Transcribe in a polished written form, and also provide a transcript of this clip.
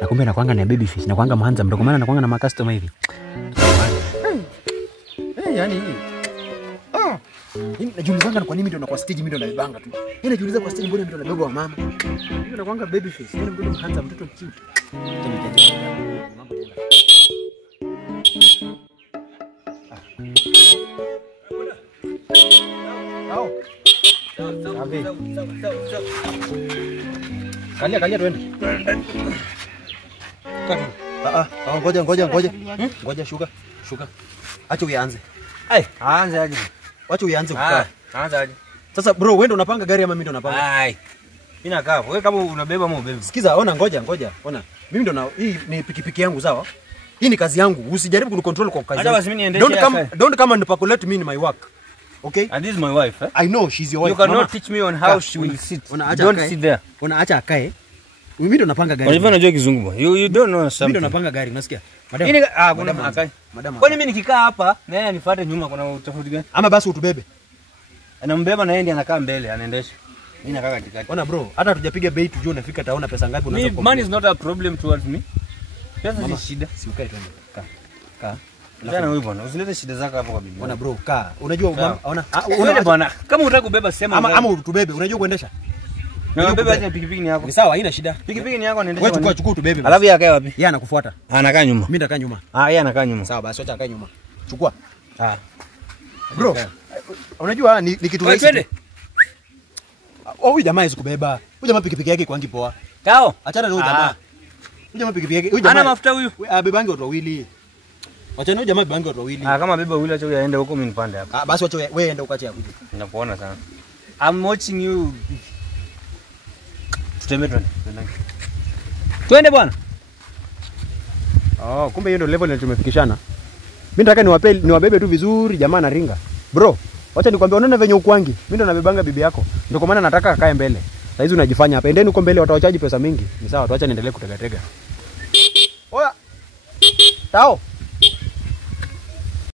Na kumbe nakuanga na baby fish, nakuanga mhanza mdogo maana nakuanga na customer hivi. Yani najiulizanga kwa nini mimi ndo nakuwa stage mimi ndo naibanga tu. Yeye najiuliza kwa stage mbona mimi ndo nabeba wa mama. Mimi nakuanga baby fish, yeye mdogo mhanza mtoto cute. Kalia twende. Ngoja shuka. Acha uanze. Aanze aje. Wacha uanze kukaa. Aanze aje. Sasa bro, wewe ndo unapanga gari ama mimi ndo napanga? Mimi nakaa. Wewe kama unabeba ama ubebe? Sikiza, ngoja. Ona. Mimi ndo hii ni pikipiki yangu sawa? Hii ni kazi yangu. Usijaribu kunicontrol kwa kazi. Acha basi mimi niendeshe. Don't come and speculate me in my work. Okay? And this is my wife, eh? I know she's your wife. You cannot teach me on how she will sit. Don't sit there. Acha akae. Mimi ndo napanga gari. Unajua najua kizungu bwana. You don't know something. Mimi ndo napanga gari, unasikia? Madam. Kuna akae. Kwani mimi nikikaa hapa na yeye anifuate nyuma kuna utofauti gani? Ama basi utubebe. Anambeba na yeye ndiye anakaa mbele, anaendesha. Mimi nakaa katikati. Ona bro, hata tujapiga bei tujue unafika taona pesa ngapi unaweza kwa. Money is not a problem towards me. Pesa si shida. Si ukae twende. Kaa. Unataka wewe bwana, usilete shida zako hapo kwa bibi. Ona bro, kaa. Unajua unaona bwana, kama unataka kubeba sema ama utubebe, unajua kuendesha? Na beba aje pikipiki ni yako. Ni sawa, haina shida. Pikipiki ni yako anaendesha. Wewe chukua utubebe. Alafu yeye akae wapi? Yeye anakufuata. Anakaa nyuma. Mimi nitakaa nyuma. Yeye anakaa nyuma. Sawa basi acha akae nyuma. Chukua. Bro, unajua ni kitu rahisi. Twende. Huyu jamaa hizo kubeba. Huyu jamaa pikipiki yake kwangi poa. Tao. Achana na huyu jamaa. Huyu jamaa pikipiki yake. Huyu jamaa ana mafuta huyu. Abebange watu wawili. Achana huyu jamaa abebange watu wawili. Kama beba wawili acha aende huko mimi nipande hapa. Basi acha wewe enda ukache akuje. Ninakuona sana. I'm watching you. Twende bwana. Kumbe hiyo ndio level ile tumefikishana. Mimi nataka niwabebe tu vizuri jamaa na ringa. Bro, wacha nikwambie unaona venye ukwangi. Mimi ndo nabebanga bibi yako. Ndio kwa maana nataka akae mbele. Sasa hizi unajifanya hapa. Endeni huko mbele watawachaji pesa mingi. Ni sawa, tuacha niendelee kutegatega. Oya. Tao.